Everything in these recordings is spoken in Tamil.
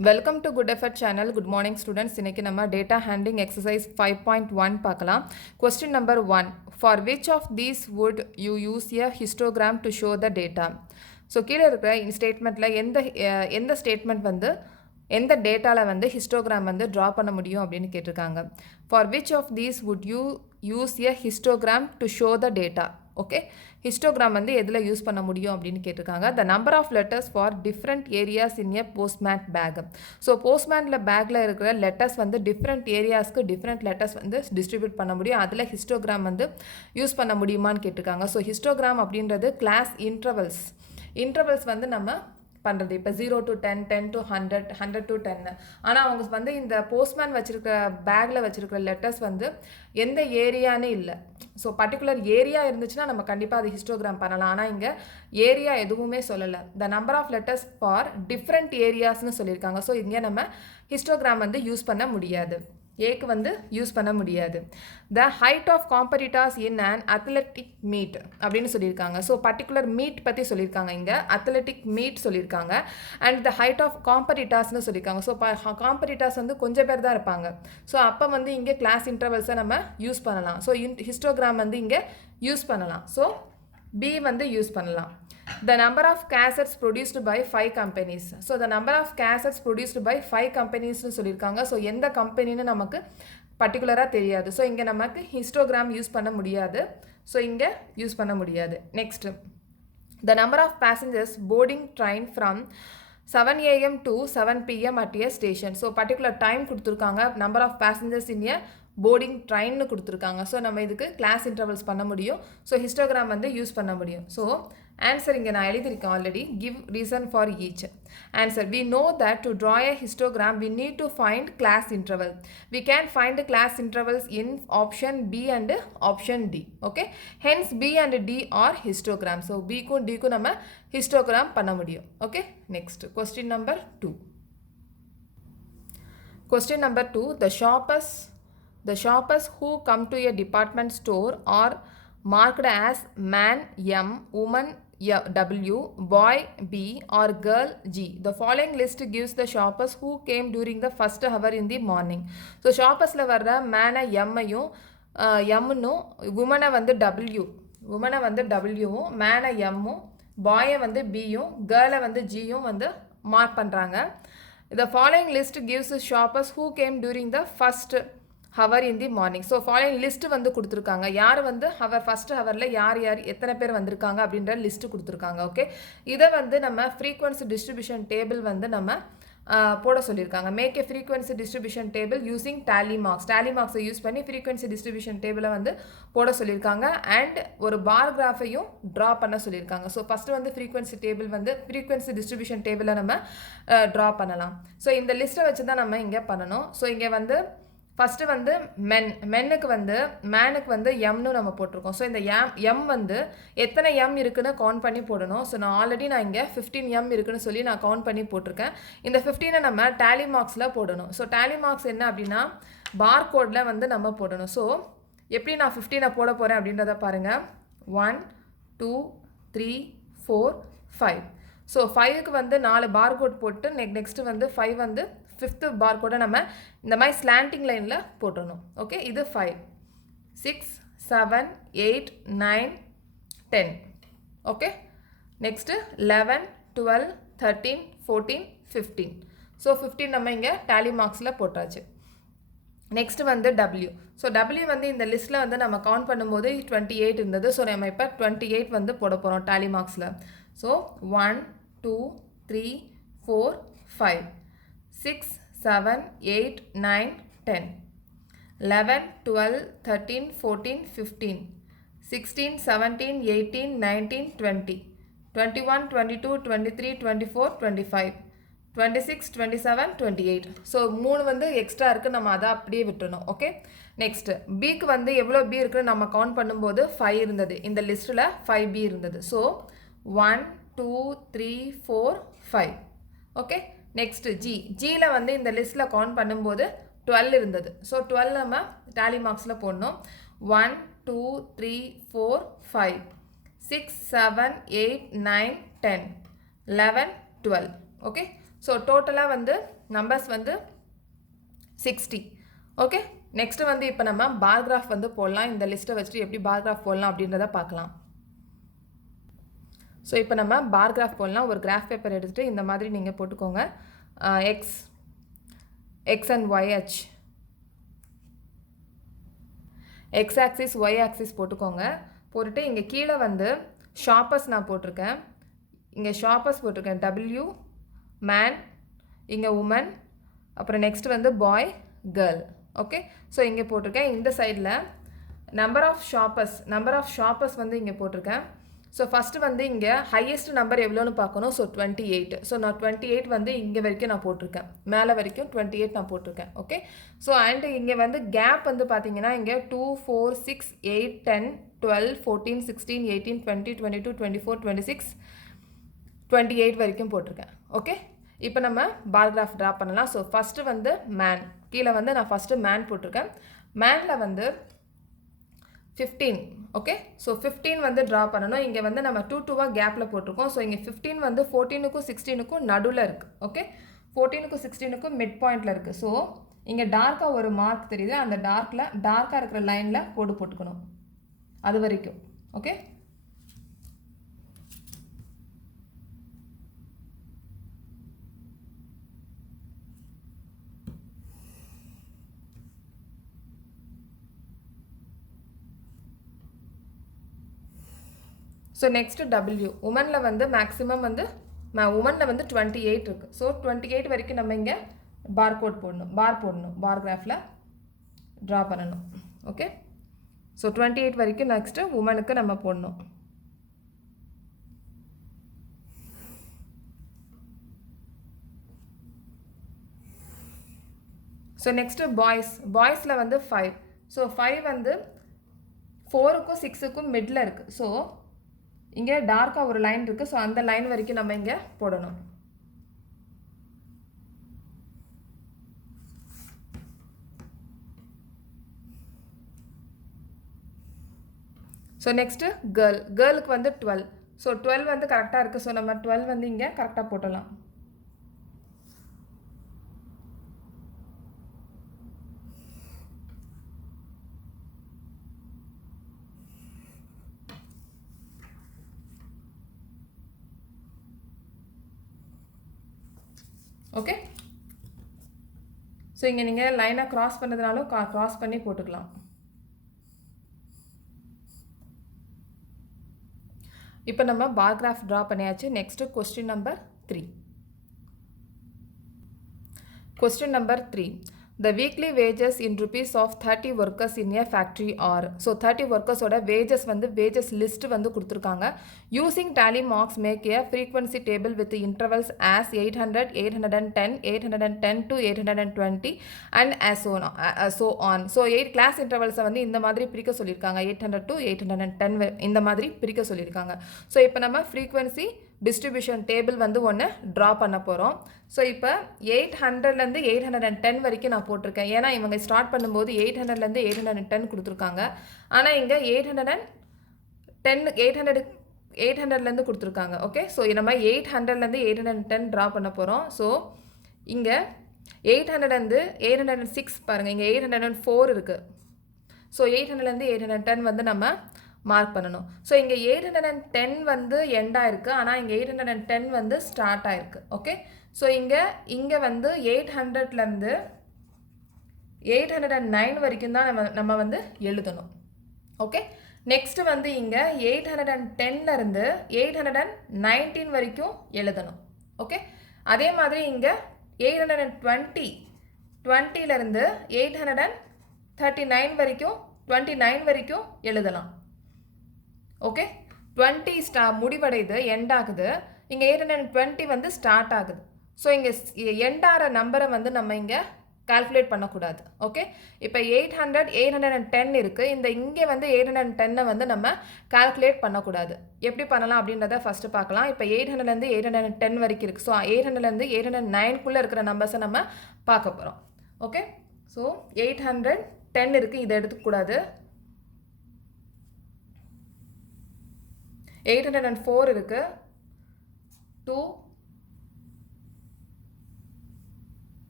Welcome to Good Effort channel. Good morning students. இன்னைக்கு நம்ம data handling exercise 5.1 பார்க்கலாம். Question number 1. For which of these would you use a histogram to show the data? So கீழே இருக்கிற இந்த ஸ்டேட்மெண்ட்ல எந்த ஸ்டேட்மெண்ட் வந்து எந்த டேட்டாவில் வந்து ஹிஸ்டோகிராம் வந்து ட்ரா பண்ண முடியும் அப்படின்னு கேட்டிருக்காங்க. For which of these would you use a histogram to show the data? Okay, histogram வந்து எதில் யூஸ் பண்ண முடியும் அப்படின்னு கேட்டிருக்காங்க. The number of letters for different areas in a postman back. So போஸ்ட்மேனில் பேக்கில் இருக்கிற லெட்டர்ஸ் வந்து டிஃப்ரெண்ட் ஏரியாஸ்க்கு டிஃப்ரெண்ட் லெட்டர்ஸ் வந்து டிஸ்ட்ரிபியூட் பண்ண முடியும். அதில் ஹிஸ்டோகிராம் வந்து யூஸ் பண்ண முடியுமான்னு கேட்டிருக்காங்க. ஸோ ஹிஸ்டோகிராம் அப்படின்றது கிளாஸ் இன்டர்வல்ஸ் வந்து நம்ம பண்ணுறது. இப்போ 0 to 10, 10 to 100, 100 to 10. ஆனால் அவங்க வந்து இந்த போஸ்ட்மேன் வச்சுருக்க பேக்கில் வச்சுருக்கிற லெட்டர்ஸ் வந்து எந்த ஏரியானே இல்லை. ஸோ பர்டிகுலர் ஏரியா இருந்துச்சுன்னா நம்ம கண்டிப்பாக அது ஹிஸ்டோகிராம் பண்ணலாம். ஆனால் இங்கே ஏரியா எதுவுமே சொல்லலை. The number of letters for different ஏரியாஸ்னு சொல்லியிருக்காங்க. ஸோ இங்கே நம்ம ஹிஸ்டோகிராம் வந்து யூஸ் பண்ண முடியாது. ஏக்கு வந்து யூஸ் பண்ண முடியாது. The height of competitors in and athletic meet அப்படின்னு சொல்லியிருக்காங்க. ஸோ பர்டிகுலர் மீட் பற்றி சொல்லியிருக்காங்க. இங்கே அத்லெட்டிக் மீட் சொல்லியிருக்காங்க. அண்ட் த ஹைட் ஆஃப் காம்படிட்டர்ஸ்னு சொல்லியிருக்காங்க. ஸோ காம்படிட்டர்ஸ் வந்து கொஞ்சம் பேர் தான் இருப்பாங்க. ஸோ அப்போ வந்து இங்கே கிளாஸ் இன்டர்வல்ஸை நம்ம யூஸ் பண்ணலாம். ஸோ ஹிஸ்டோகிராம் வந்து இங்கே யூஸ் பண்ணலாம். ஸோ பி வந்து யூஸ் பண்ணலாம். The number of cassettes produced by 5 companies. So the number of cassettes produced by 5 companies சொல்லியிருக்காங்க. ஸோ எந்த கம்பெனின்னு நமக்கு பர்டிகுலராக தெரியாது. ஸோ இங்கே நமக்கு ஹிஸ்டோகிராம் யூஸ் பண்ண முடியாது. ஸோ இங்கே யூஸ் பண்ண முடியாது. Next, the number of passengers boarding train from 7 AM to 7 PM at a station. So particular time கொடுத்துருக்காங்க. Number of passengers in A boarding ட்ரெயின்னு கொடுத்துருக்காங்க. ஸோ நம்ம இதுக்கு கிளாஸ் இன்டர்வல்ஸ் பண்ண முடியும். ஸோ ஹிஸ்டோகிராம் வந்து யூஸ் பண்ண முடியும். ஸோ ஆன்சர் இங்கே நான் எழுதியிருக்கேன் already. Give reason for each. Answer, we know that to draw a histogram we need to find class interval. We can find class intervals in option B and option D. Okay, hence B and D are histogram. So B க்கும் D க்கும் நம்ம histogram பண்ண முடியும். Okay, next question number 2. Question number 2. The shoppers who come to a department store are marked as man M, woman W, boy B or girl G. The following list gives the shoppers who came during the first hour in the morning. So shoppers-ல வர்ற மேனை எம்மையும் எம்னும் உமனை வந்து டபிள்யூவும் மேனை எம்மும் பாயை வந்து பியும் கேர்ளை வந்து ஜியும் வந்து மார்க் பண்ணுறாங்க. The following list gives the shoppers who came during the first hour in the morning. So following list வந்து கொடுத்துருக்காங்க. யார் வந்து ஃபஸ்ட்டு ஹவரில் யார் எத்தனை பேர் வந்திருக்காங்க அப்படின்ற லிஸ்ட்டு கொடுத்துருக்காங்க. ஓகே, இதை வந்து நம்ம ஃப்ரீக்வன்சி டிஸ்ட்ரிபியூஷன் டேபிள் வந்து நம்ம போட சொல்லியிருக்காங்க. Make a frequency distribution table using tally மார்க்ஸை use பண்ணி ஃப்ரீக்வன்சி டிஸ்ட்ரிபியூஷன் டேபிளை வந்து போட சொல்லியிருக்காங்க. அண்ட் ஒரு பார் கிராஃபையும் ட்ரா பண்ண சொல்லியிருக்காங்க. ஸோ ஃபஸ்ட்டு வந்து ஃப்ரீக்வன்சி டிஸ்ட்ரிபியூஷன் டேபிளை நம்ம ட்ரா பண்ணலாம். ஸோ இந்த லிஸ்ட்டை வச்சு தான் நம்ம இங்கே பண்ணணும். ஸோ இங்கே வந்து ஃபஸ்ட்டு வந்து மென்னுக்கு வந்து மேனுக்கு வந்து எம்னு நம்ம போட்டிருக்கோம். ஸோ இந்த எம் வந்து எத்தனை எம் இருக்குன்னு கவுண்ட் பண்ணி போடணும். ஸோ நான் இங்கே 15 எம் இருக்குன்னு சொல்லி நான் கவுண்ட் பண்ணி போட்டிருக்கேன். இந்த 15 நம்ம டேலி மார்க்ஸில் போடணும். ஸோ டேலி மார்க்ஸ் என்ன அப்படின்னா பார் கோடில் வந்து நம்ம போடணும். ஸோ எப்படி நான் 15 போட போகிறேன் அப்படின்றத பாருங்கள். 1 2 3 4 5. ஸோ 5க்கு வந்து 4 பார் கோட் போட்டு நெக்ஸ்ட்டு வந்து 5 வந்து 5th பார் கோடை நம்ம இந்த மாதிரி ஸ்லாண்டிங் லைனில் போட்டணும். ஓகே, இது 5 6 7 8 9 10. Okay, next 11 12 13 14 15. ஸோ 15 நம்ம இங்கே டேலி மார்க்ஸில் போட்டாச்சு. நெக்ஸ்ட்டு வந்து W. ஸோ W வந்து இந்த லிஸ்ட்டில் வந்து நம்ம கவுண்ட் பண்ணும்போது 28 இருந்தது. ஸோ நம்ம இப்போ 28 வந்து போட போகிறோம் டேலி மார்க்ஸில். ஸோ 1 2 3 4 5 6 7 8 9 10 11 12 13 14 15 16 17 18 19 20 21 22 23 24 25 26 27 28. ஸோ 3 வந்து எக்ஸ்ட்ரா இருக்குது. நம்ம அதை அப்படியே விட்டுறணும். ஓகே, நெக்ஸ்ட்டு பிக்கு வந்து எவ்வளோ பி இருக்குன்னு நம்ம கவுண்ட் பண்ணும்போது 5 இருந்தது. இந்த லிஸ்ட்டில் 5B இருந்தது. ஸோ 1 2 3 4 5. ஓகே, நெக்ஸ்ட்டு ஜியில் வந்து இந்த லிஸ்ட்டில் கவுண்ட் பண்ணும்போது 12 இருந்தது. ஸோ 12 நம்ம டேலி மார்க்ஸில் போடணும். 1 2 3 4 5 6 7 8 9 10 11 12. ஓகே, ஸோ டோட்டலாக வந்து நம்பர்ஸ் வந்து 60. ஓகே, நெக்ஸ்ட் வந்து இப்போ நம்ம பார் கிராஃப் வந்து போடலாம். இந்த லிஸ்ட்டை வச்சுட்டு எப்படி பார் கிராஃப் போடலாம் அப்படின்றத பார்க்கலாம். ஸோ இப்போ நம்ம பார் கிராஃப் போடலாம். ஒரு கிராஃப் பேப்பர் எடுத்துகிட்டு இந்த மாதிரி நீங்கள் போட்டுக்கோங்க. எக்ஸ் அண்ட் ஒய் அச், எக்ஸ் ஆக்சிஸ் ஒய் ஆக்சிஸ் போட்டுக்கோங்க. போட்டுட்டு இங்கே கீழே வந்து ஷாப்பர்ஸ் நான் போட்டிருக்கேன். இங்கே ஷாப்பர்ஸ் போட்டிருக்கேன், டபிள்யூ மேன், இங்கே உமன், அப்புறம் நெக்ஸ்ட் வந்து பாய் கேர்ள். ஓகே, ஸோ இங்கே போட்டிருக்கேன். இந்த சைடில் நம்பர் ஆஃப் ஷாப்பர்ஸ் வந்து இங்கே போட்டிருக்கேன். ஸோ ஃபஸ்ட்டு வந்து இங்கே ஹையஸ்ட் நம்பர் எவ்வளோன்னு பார்க்கணும். ஸோ 28. ஸோ நான் 28 வந்து இங்கே வரைக்கும் நான் போட்டிருக்கேன், மேலே வரைக்கும் 28 நான் போட்டிருக்கேன். ஓகே, ஸோ அண்டு இங்கே வந்து கேப் வந்து பார்த்தீங்கன்னா இங்கே 2, 4, 6, 8, 10, 12, 14, 16, 18, 20, 22, 24, 26, 28 வரைக்கும் போட்டிருக்கேன். ஓகே, இப்போ நம்ம பார் கிராஃப் ட்ரா பண்ணலாம். ஸோ ஃபஸ்ட்டு வந்து மேன், கீழே வந்து நான் ஃபஸ்ட்டு மேன் போட்டிருக்கேன். மேனில் வந்து 15. ஓகே, ஸோ 15 வந்து ட்ரா பண்ணணும். இங்கே வந்து நம்ம 2 கேப்பில் போட்டிருக்கோம். ஸோ இங்கே 15 வந்து 14க்கும் 16க்கும் நடுவில் இருக்குது. ஓகே, 14க்கும் 16க்கும் மிட் பாயிண்டில் இருக்குது. ஸோ இங்கே டார்க்காக ஒரு மார்க் தெரியுது, அந்த டார்க்காக இருக்கிற லைனில் கோடு போட்டுக்கணும் அது வரைக்கும். ஓகே, ஸோ நெக்ஸ்ட்டு டபிள்யூ, உமனில் வந்து மேக்ஸிமம் வந்து உமனில் வந்து 28 இருக்குது. ஸோ 28 வரைக்கும் நம்ம இங்கே பார் போடணும், பார் கிராஃபில் ட்ரா பண்ணணும். ஓகே, ஸோ 28 வரைக்கும் நெக்ஸ்ட்டு உமனுக்கு நம்ம போடணும். ஸோ நெக்ஸ்ட்டு பாய்ஸில் வந்து 5. ஸோ 5 வந்து 4க்கும் 6க்கும் மிடில் இருக்குது. ஸோ இங்கே டார்க்காக ஒரு லைன் இருக்குது. ஸோ அந்த லைன் வரைக்கும் நம்ம இங்கே போடணும். ஸோ நெக்ஸ்ட்டு கேர்ளுக்கு வந்து 12. ஸோ 12 வந்து கரெக்டாக இருக்குது. ஸோ நம்ம 12 வந்து இங்கே கரெக்டாக போட்டலாம். ஓகே, ஸோ இங்கே நீங்கள் லைனாக க்ராஸ் பண்ணதுனாலும் க்ராஸ் பண்ணி போட்டுக்கலாம். இப்போ நம்ம பார் கிராஃப் ட்ரா பண்ணியாச்சு. Next question number 3. Question number 3. The weekly wages in rupees of 30 workers in a factory are. So 30 workers oda wages வந்து wages list வந்து கொடுத்துருக்காங்க. Using tally marks make a frequency table with the intervals as 800, 810, 810 to 820 and so on. So 8 class intervals வந்து இந்த மாதிரி பிரிக்க சொல்லியிருக்காங்க. 800 to 810 இந்த மாதிரி பிரிக்க சொல்லியிருக்காங்க. ஸோ இப்போ நம்ம frequency டிஸ்ட்ரிபியூஷன் டேபிள் வந்து ஒன்று ட்ரா பண்ண போகிறோம். ஸோ இப்போ 800லேருந்து 810 வரைக்கும் நான் போட்டிருக்கேன். ஏன்னா இவங்க ஸ்டார்ட் பண்ணும்போது 800லேருந்து 810 கொடுத்துருக்காங்க. ஆனால் இங்கே 800லேருந்து கொடுத்துருக்காங்க. ஓகே, ஸோ நம்ம 800லேருந்து 810 ட்ரா பண்ண போகிறோம். ஸோ இங்கே 800லேருந்து 806 பாருங்கள், இங்கே 804 இருக்குது. ஸோ 800லேருந்து 810 வந்து நம்ம மார்க் பண்ணணும். ஸோ இங்கே 810 வந்து எண்டாக இருக்குது, ஆனால் இங்கே 810 வந்து ஸ்டார்ட் ஆகிருக்கு. ஓகே, ஸோ இங்கே வந்து 800லேருந்து 809 வரைக்கும் தான் நம்ம வந்து எழுதணும். ஓகே, நெக்ஸ்ட்டு வந்து இங்கே 810லேருந்து 819 வரைக்கும் எழுதணும். ஓகே, அதே மாதிரி இங்கே 820லேருந்து 839 வரைக்கும் 29 வரைக்கும் எழுதலாம். ஓகே, 20 முடிவடையுது, எண்ட் ஆகுது. இங்கே 820 வந்து ஸ்டார்ட் ஆகுது. ஸோ இங்கே எண்ட் ஆகிற நம்பரை வந்து நம்ம இங்கே கால்குலேட் பண்ணக்கூடாது. ஓகே, இப்போ 810 இருக்குது. இங்கே வந்து 810 வந்து நம்ம கால்குலேட் பண்ணக்கூடாது. எப்படி பண்ணலாம் அப்படின்றத ஃபஸ்ட்டு பார்க்கலாம். இப்போ 800லேருந்து 810 வரைக்கும் இருக்குது. ஸோ 800லேருந்து 809 இருக்கிற நம்பர்ஸை நம்ம பார்க்க போகிறோம். ஓகே, ஸோ 810 இருக்குது, இதை எடுத்துக்கூடாது. 804 இருக்குது, 2,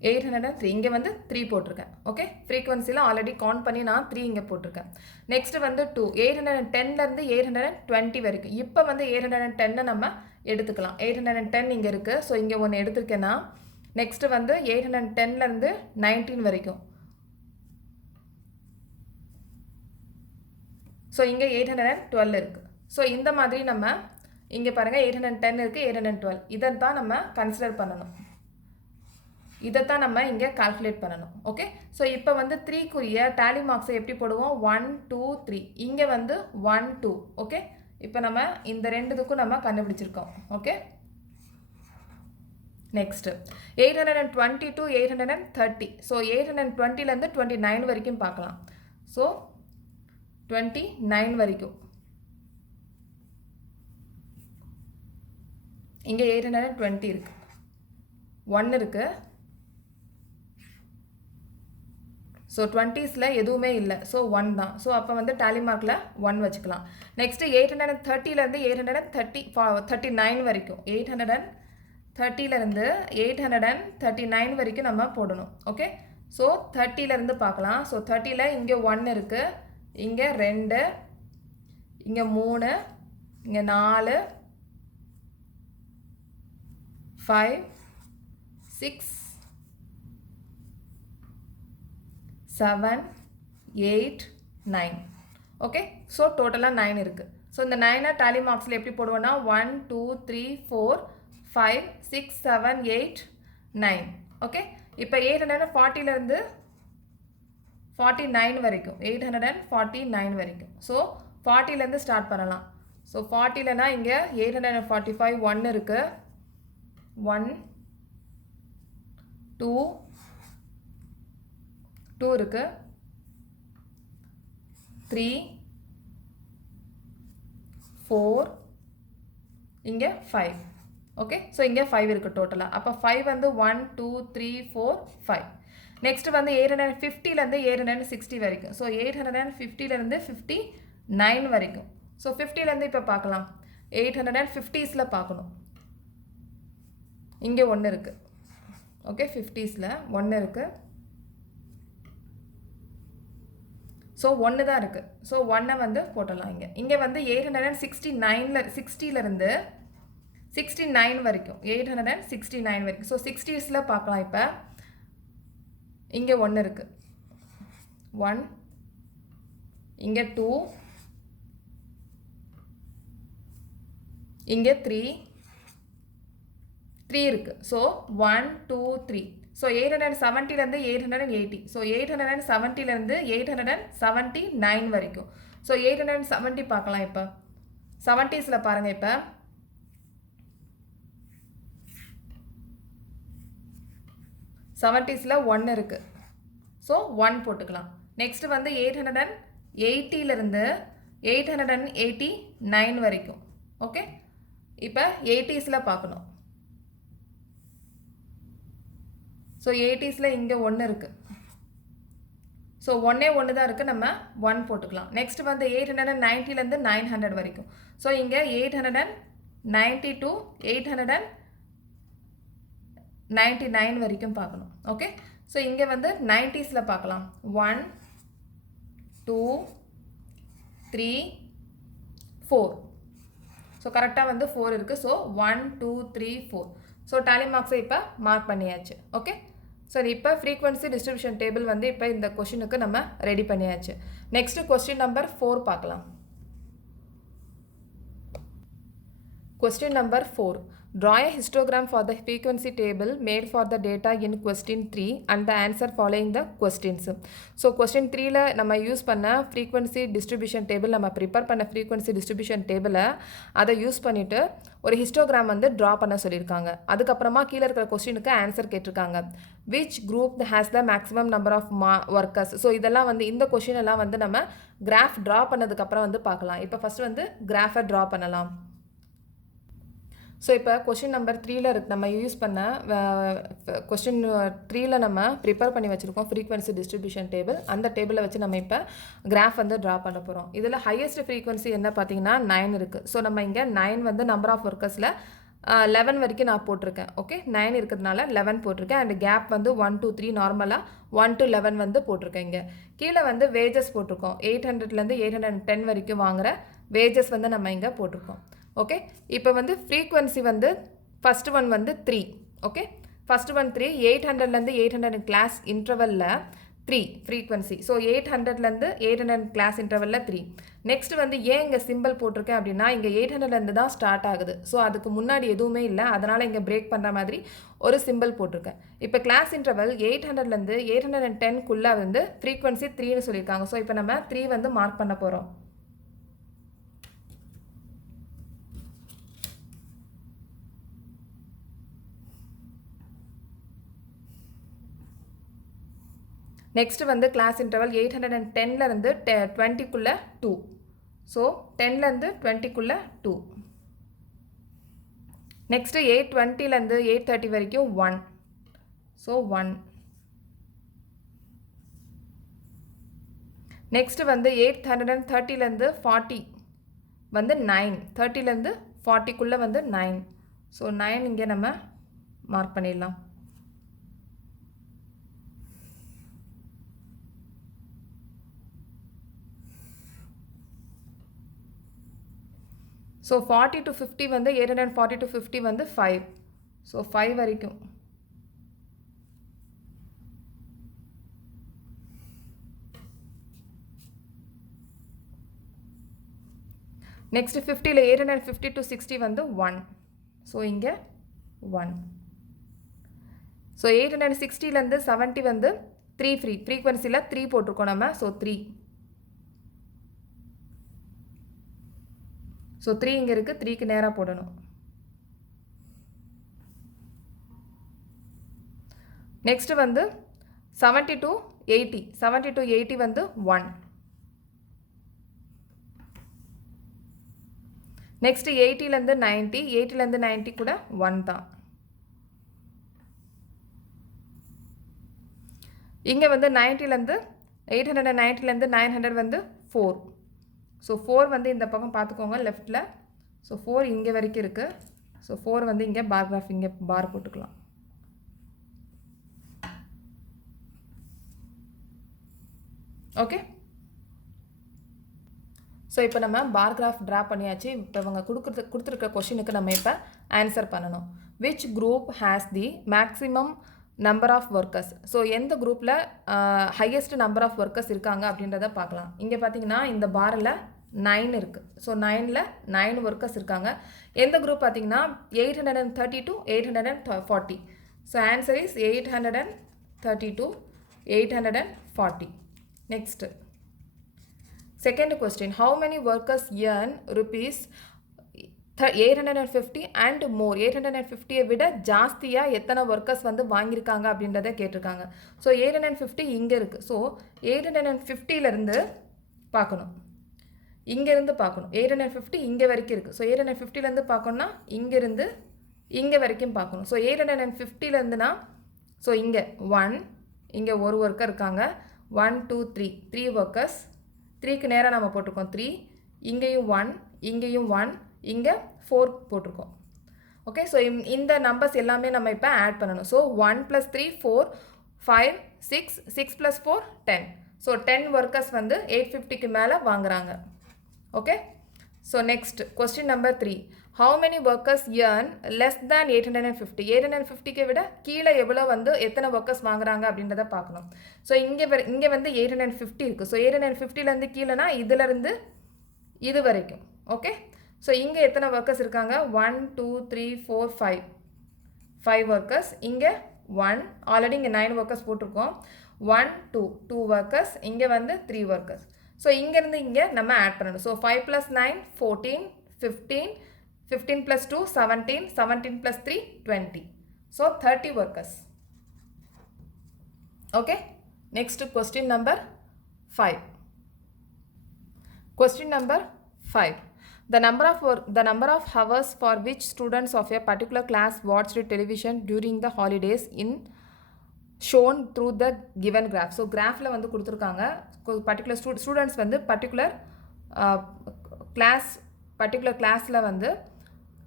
803 இங்கே வந்து 3 போட்டிருக்கேன். ஓகே, ஃப்ரீக்வன்சியில் ஆல்ரெடி கவுண்ட் பண்ணி நான் 3 இங்கே போட்டிருக்கேன். நெக்ஸ்ட் வந்து 2 810லேருந்து 820 வரைக்கும். இப்போ வந்து 810 நம்ம எடுத்துக்கலாம். 810 இங்கே இருக்குது. ஸோ இங்கே ஒன்று எடுத்துருக்கேன்னா நெக்ஸ்ட் வந்து 810லேருந்து 19 வரைக்கும். ஸோ இங்கே 812 இருக்குது. ஸோ இந்த மாதிரி நம்ம இங்கே பாருங்கள் 810 இருக்குது, 812 இதை தான் நம்ம கன்சிடர் பண்ணணும். இதைத்தான் நம்ம இங்கே கால்குலேட் பண்ணணும். ஓகே, ஸோ இப்போ வந்து 3க்குரிய டேலி மார்க்ஸை எப்படி போடுவோம்? 1 2 3. இங்கே வந்து 1 2. ஓகே, இப்போ நம்ம இந்த ரெண்டுத்துக்கும் நம்ம கண்டுபிடிச்சிருக்கோம். Okay, next 820 to 830. ஸோ 820லேருந்து 29 வரைக்கும் பார்க்கலாம். ஸோ 29 வரைக்கும் இங்கே 820 இருக்குது, 1 இருக்குது. ஸோ 20ஸில் எதுவுமே இல்லை. ஸோ 1 தான். ஸோ அப்போ வந்து டேலி மார்க்கில் 1 வச்சுக்கலாம். நெக்ஸ்ட்டு 830லேருந்து 839 வரைக்கும் 830லேருந்து 839 வரைக்கும் நம்ம போடணும். ஓகே, ஸோ 30லேருந்து பார்க்கலாம். ஸோ 30ல் இங்கே 1 இருக்குது, இங்கே 2, இங்கே 3, இங்கே 4, 5 6 7 8 9. ஓகே, ஸோ டோட்டலாக 9 இருக்குது. ஸோ இந்த 9 டேலி மார்க்ஸில் எப்படி போடுவோன்னா 1 2 3 4 5 6 7 8 9. ஓகே, இப்போ 840லேருந்து 49 வரைக்கும் 849 வரைக்கும். ஸோ 40லேருந்து ஸ்டார்ட் பண்ணலாம். ஸோ 40லனா இங்கே 845 1 இருக்குது, 1 2 2 இருக்குது, 3 4 இங்கே 5. ஓகே, ஸோ இங்கே 5 இருக்குது டோட்டலாக. அப்போ 5 வந்து 1 2 3 4 5. நெக்ஸ்ட் வந்து 850லேருந்து 860 வரைக்கும். ஸோ 850லேருந்து 59 வரைக்கும். ஸோ 50லேருந்து இப்போ பார்க்கலாம். 850ஸில் பார்க்கணும். இங்கே 1 இருக்குது. ஓகே, 50ஸில் 1 இருக்குது. ஸோ 1 தான் இருக்குது. ஸோ 1 வந்து போட்டலாம். இங்கே வந்து 860லேருந்து 69 வரைக்கும் 869 வரைக்கும். ஸோ 60ஸில் பார்க்கலாம். இப்போ இங்கே 1 இருக்குது, 1, இங்கே 2, இங்கே 3 இருக்குது. ஸோ 1 2 3. ஸோ 870லேருந்து 880. ஸோ 870லேருந்து 879 வரைக்கும். ஸோ 870 பார்க்கலாம். இப்போ 70ஸில் பாருங்கள். இப்போ 70ஸில் 1 இருக்குது. ஸோ 1 போட்டுக்கலாம். நெக்ஸ்ட் வந்து 880லேருந்து 889 வரைக்கும். ஓகே, இப்போ 80ஸில் பார்க்கணும். ஸோ 80ஸில் இங்கே 1 இருக்குது. ஸோ 1 தான் இருக்குது, நம்ம 1 போட்டுக்கலாம். நெக்ஸ்ட் வந்து 890லேருந்து 900 வரைக்கும். ஸோ இங்கே 890 to 899 வரைக்கும் பார்க்கணும். ஓகே, ஸோ இங்கே வந்து 90ஸில் பார்க்கலாம். 1 2 3 4. ஸோ கரெக்டாக வந்து 4 இருக்குது. ஸோ 1 2 3 4. ஸோ டேலி மார்க்ஸை இப்போ மார்க் பண்ணியாச்சு. ஓகே, சரி, இப்போ ஃப்ரீக்வன்சி டிஸ்ட்ரிபியூஷன் டேபிள் வந்து இப்போ இந்த கொஷினுக்கு நம்ம ரெடி பண்ணியாச்சு. நெக்ஸ்ட்டு கொஸ்டின் நம்பர் 4 பார்க்கலாம். Question number 4. Draw a histogram for the frequency table made for the data in question 3 and the answer following the questions. So question 3ல நம்ம யூஸ் பண்ண frequency distribution table, நம்ம ப்ரிப்பேர் பண்ண frequency distribution table அதை யூஸ் பண்ணிவிட்டு ஒரு histogram வந்து ட்ரா பண்ண சொல்லியிருக்காங்க. அதுக்கப்புறமா கீழே இருக்கிற கொஸ்டினுக்கு ஆன்சர் கேட்டிருக்காங்க. Which group has the maximum number of workers? So இதெல்லாம் வந்து இந்த கொஸ்டின் எல்லாம் வந்து நம்ம கிராஃப் ட்ரா பண்ணதுக்கப்புறம் வந்து பார்க்கலாம். இப்போ ஃபஸ்ட்டு வந்து கிராஃபை ட்ரா பண்ணலாம். ஸோ இப்போ கொஸ்டின் நம்பர் 3ல இருக்கு, நம்ம யூஸ் பண்ண கொஸ்டின் 3ல நம்ம ப்ரிப்பேர் பண்ணி வச்சுருக்கோம் ஃப்ரீக்வன்சி டிஸ்ட்ரிபியூஷன் டேபிள். அந்த டேபிளை வச்சு நம்ம இப்போ கிராஃப் வந்து ட்ரா பண்ண போகிறோம். இதில் ஹையஸ்ட் ஃப்ரீக்வன்சி என்ன பார்த்தீங்கன்னா 9 இருக்குது. ஸோ நம்ம இங்கே 9 வந்து நம்பர் ஆஃப் ஒர்க்கர்ஸில் 11 வரைக்கும் நான் போட்டிருக்கேன். ஓகே, 9 இருக்கிறதுனால 11 போட்டிருக்கேன். அண்ட் கேப் வந்து 1 2 3 நார்மலாக 1 to 11 வந்து போட்டிருக்கேன். இங்கே கீழே வந்து வேஜஸ் போட்டிருக்கோம். 800லேருந்து 810 வரைக்கும் வாங்குகிற வேஜஸ் வந்து நம்ம இங்கே போட்டிருக்கோம். ஓகே, இப்போ வந்து ஃப்ரீக்வன்சி வந்து ஃபஸ்ட் ஒன் வந்து 3. Okay, first one 3, 800லேருந்து 800 class இன்டர்வலில் 3 frequency. So 800லேருந்து 800 class இன்டர்வலில் 3. Next வந்து ஏன் இங்கே சிம்பிள் போட்டிருக்கேன் அப்படின்னா, இங்கே 800லேருந்து தான் ஸ்டார்ட் ஆகுது. ஸோ அதுக்கு முன்னாடி எதுவுமே இல்லை, அதனால் இங்கே பிரேக் பண்ணுற மாதிரி ஒரு சிம்பிள் போட்டிருக்கேன். இப்போ கிளாஸ் இன்டர்வல் 800லேருந்து 810க்குள்ளே வந்து ஃப்ரீக்வன்சி 3ன்னு சொல்லியிருக்காங்க. ஸோ இப்போ நம்ம 3 வந்து மார்க் பண்ண போகிறோம். நெக்ஸ்ட் வந்து கிளாஸ் இன்டர்வல் 810லேருந்து 20க்குள்ளே 2. ஸோ 10லேருந்து 20க்குள்ளே 2. நெக்ஸ்ட்டு 820லேருந்து 830 வரைக்கும் 1. ஸோ 1. நெக்ஸ்ட்டு வந்து 830லேருந்து 40 வந்து 9. 30லேருந்து 40க்குள்ளே வந்து 9. ஸோ 9 இங்கே நம்ம மார்க் பண்ணிடலாம். ஸோ 40 to 50 வந்து 840 to 50 வந்து 5. ஸோ 5 வரைக்கும். நெக்ஸ்ட் 50ல் 850 to 60 வந்து 1. ஸோ இங்கே 1. ஸோ 860லேருந்து 70 வந்து 3 ஃப்ரீக்வன்சியில் 3 போட்டிருக்கோம் நம்ம. ஸோ 3. ஸோ 3 இங்கே இருக்குது, 3க்கு நேராக போடணும். நெக்ஸ்ட்டு வந்து 70 to 80. 70 to 80 வந்து 1. நெக்ஸ்ட்டு 80லேருந்து 90. 80லேருந்து 90 கூட 1 தான். இங்கே வந்து 90லேருந்து 890லேருந்து 900 வந்து 4. ஸோ 4 வந்து இந்த பக்கம் பார்த்துக்கோங்க லெஃப்டில். ஸோ 4 இங்கே வரைக்கும் இருக்குது. ஸோ 4 வந்து இங்கே பார் கிராஃப் இங்கே பார் போட்டுக்கலாம். ஓகே, ஸோ இப்போ நம்ம பார் கிராஃப் ட்ரா பண்ணியாச்சு. இப்போ இவங்க கொடுத்துருக்க கொஷினுக்கு நம்ம இப்போ ஆன்சர் பண்ணணும். Which group has the maximum number of workers? So எந்த குரூப்பில் ஹையஸ்ட் நம்பர் ஆஃப் ஒர்க்கர்ஸ் இருக்காங்க அப்படின்றத பார்க்கலாம். இங்கே பார்த்தீங்கன்னா இந்த பாரில் 9 இருக்குது. ஸோ 9ல் 9 ஒர்க்கர்ஸ் இருக்காங்க. எந்த குரூப் பார்த்தீங்கன்னா 830 to 840. So answer is 830 to 840. Next second question, how many workers earn rupees 850 and more? 850 விட ஜாஸ்தியாக எத்தனை ஒர்க்கர்ஸ் வந்து வாங்கியிருக்காங்க அப்படின்றத கேட்டிருக்காங்க. ஸோ 850 இங்கே இருக்குது. ஸோ 850லேருந்து பார்க்கணும், இங்கேருந்து பார்க்கணும். 850 இங்கே வரைக்கும் இருக்குது. ஸோ 850லேருந்து பார்க்கணுன்னா இங்கேருந்து இங்கே வரைக்கும் பார்க்கணும். ஸோ 850லேருந்துனா ஸோ இங்கே 1, இங்கே ஒரு ஒர்க்கர் இருக்காங்க. 1 2 3 ஒர்க்கர்ஸ். 3க்கு நேராக நம்ம போட்டிருக்கோம் 3. இங்கேயும் 1, இங்கேயும் 1, இங்கே 4 போட்டிருக்கோம். ஓகே, ஸோ இந்த நம்பர்ஸ் எல்லாமே நம்ம இப்போ ஆட் பண்ணணும். ஸோ 1 + 3 4 5 6 6 + 4 10. ஸோ 10 ஒர்க்கர்ஸ் வந்து 850க்கு மேலே வாங்குறாங்க. Okay, so next question number 3, how many workers earn less than 850? 850க்கு விட கீழே எவ்வளோ வந்து எத்தனை ஒர்க்கர்ஸ் வாங்குறாங்க அப்படின்றத பார்க்கணும். ஸோ இங்கே வந்து 850 இருக்குது. ஸோ 850லேருந்து கீழேனா இதிலேருந்து இது வரைக்கும். ஓகே, ஸோ இங்கே எத்தனை ஒர்க்கர்ஸ் இருக்காங்க? 1 2 3 4 5 ஒர்க்கர்ஸ். இங்கே 1, ஆல்ரெடி இங்கே 9 ஒர்க்கர்ஸ் போட்டிருக்கோம். 1 2 ஒர்க்கர்ஸ். இங்கே வந்து 3 ஒர்க்கர்ஸ். ஸோ இங்கேருந்து இங்கே நம்ம ஆட் பண்ணணும். So 5 + 9 14 15 15 + 2 17 17 + 3 20. So 30 workers. Okay, next question number 5. Question number 5, the number of hours for which students of a particular class watched television during the holidays in shown through the given graph. So கிராஃபில் வந்து கொடுத்துருக்காங்க. பர்டிகுலர் ஸ்டூடெண்ட்ஸ் வந்து பர்டிகுலர் கிளாஸில் வந்து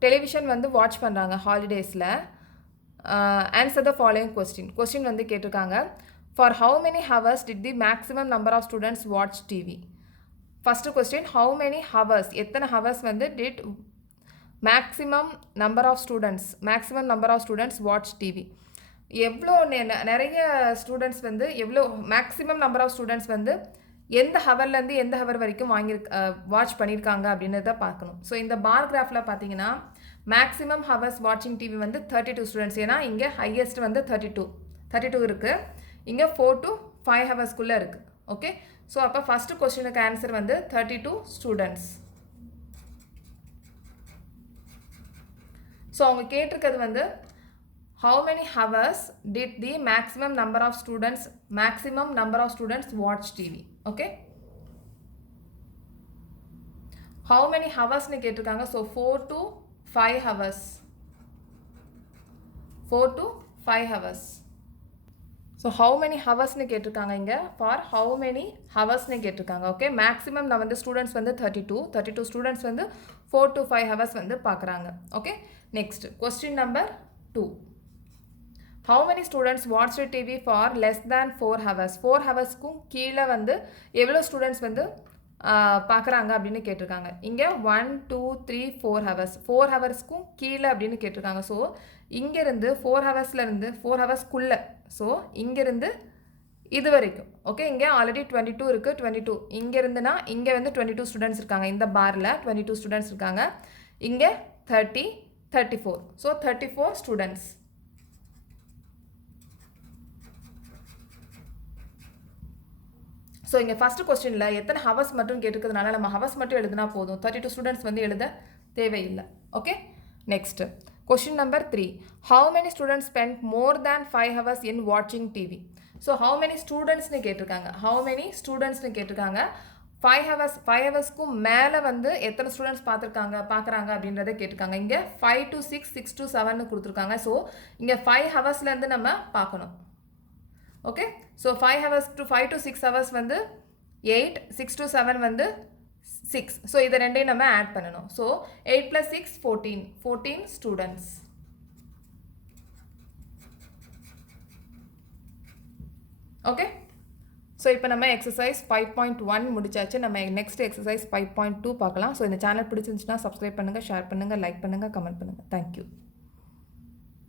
டெலிவிஷன் வந்து வாட்ச் பண்ணுறாங்க ஹாலிடேஸில். ஆன்சர் த ஃபாலோயிங் கொஸ்டின் வந்து கேட்டிருக்காங்க. For how many hours did the maximum number of students watch TV? First question, how many hours, எத்தனை ஹவர்ஸ் வந்து did maximum number of students watch TV? எவ்வளோ நிறைய ஸ்டூடெண்ட்ஸ் வந்து எவ்வளோ மேக்ஸிமம் நம்பர் ஆஃப் ஸ்டூடெண்ட்ஸ் வந்து எந்த ஹவர்லேருந்து எந்த ஹவர் வரைக்கும் வாட்ச் பண்ணியிருக்காங்க அப்படின்றத பார்க்கணும். ஸோ இந்த பார் கிராஃபில் பார்த்தீங்கன்னா மேக்ஸிமம் ஹவர்ஸ் வாட்சிங் டிவி வந்து 32 ஸ்டூடெண்ட்ஸ். ஏன்னா இங்கே ஹையஸ்ட் வந்து 32 இருக்குது. இங்கே 4 to 5 ஹவர்ஸ்க்குள்ளே இருக்குது. ஓகே, ஸோ அப்போ ஃபஸ்ட்டு கொஸ்டினுக்கு ஆன்சர் வந்து 32 ஸ்டூடெண்ட்ஸ். ஸோ அவங்க கேட்டிருக்கிறது வந்து how many hours did the maximum number of students watch TV? Okay, how many hours னு கேட்டிருக்காங்க. So 4 to 5 hours. 4 to 5 hours. So how many hours னு கேட்டிருக்காங்க. இங்கே for how many hours னு கேட்டிருக்காங்க. ஓகே, மேக்ஸிமம் நான் வந்து ஸ்டூடெண்ட்ஸ் வந்து 32 ஸ்டூடெண்ட்ஸ் வந்து 4 to 5 hours வந்து பார்க்குறாங்க. Okay, next question number 2. How many students watched TV for less than 4 hours? 4 ஹவர்ஸ்க்கும் கீழே வந்து எவ்வளோ ஸ்டூடெண்ட்ஸ் வந்து பார்க்குறாங்க அப்படின்னு கேட்டிருக்காங்க. இங்கே 1 2 3 4 ஹவர்ஸ், 4 ஹவர்ஸ்க்கும் கீழே அப்படின்னு கேட்டிருக்காங்க. ஸோ இங்கேருந்து 4 ஹவர்ஸ்லேருந்து 4 ஹவர்ஸ்க்குள்ளே, ஸோ இங்கேருந்து இது வரைக்கும். ஓகே, இங்கே ஆல்ரெடி 22 இருக்குது. 22 இங்கேருந்துனா இங்கே வந்து 22 ஸ்டூடெண்ட்ஸ் இருக்காங்க. இந்த பாரில் 22 ஸ்டூடெண்ட்ஸ் இருக்காங்க. இங்கே 30 34, ஸோ 34 ஸ்டூடெண்ட்ஸ். ஸோ இங்கே ஃபஸ்ட்டு கொஸ்டினில் எத்தனை ஹவர்ஸ் மட்டும் கேட்டுக்கிறதுனால நம்ம ஹவர்ஸ் மட்டும் எழுதுனா போதும், 32 ஸ்டூடெண்ட்ஸ் வந்து எழுத தேவையில்லை. Okay, next question number 3. How many students spend more than 5 hours இன் வாட்சிங் டிவி? ஸோ ஹவு மெனி ஸ்டூடெண்ட்ஸ்னு கேட்டிருக்காங்க. 5 ஹவர்ஸ்க்கும் மேலே வந்து எத்தனை ஸ்டூடெண்ட்ஸ் பார்க்குறாங்க அப்படின்றத கேட்டிருக்காங்க. இங்கே 5 to 6, 6 to 7 கொடுத்துருக்காங்க. ஸோ இங்கே 5 ஹவர்ஸ்லேருந்து நம்ம பார்க்கணும். ஓகே, ஸோ 5 to 6 hours வந்து 8, 6 to 7 வந்து 6. ஸோ இதை ரெண்டையும் நம்ம ஆட் பண்ணணும். So 8 plus 6 14 students. Okay, so இப்போ நம்ம எக்ஸசைஸ் 5.1 முடிச்சாச்சு. நம்ம நெக்ஸ்ட் எக்ஸசைஸ் 5.2 பார்க்கலாம். ஸோ இந்த சேனல் பிடிச்சிருந்துச்சுன்னா சப்ஸ்கிரைப் பண்ணுங்கள், ஷேர் பண்ணுங்கள், லைக் பண்ணுங்கள், கமெண்ட் பண்ணுங்கள். தேங்க்யூ.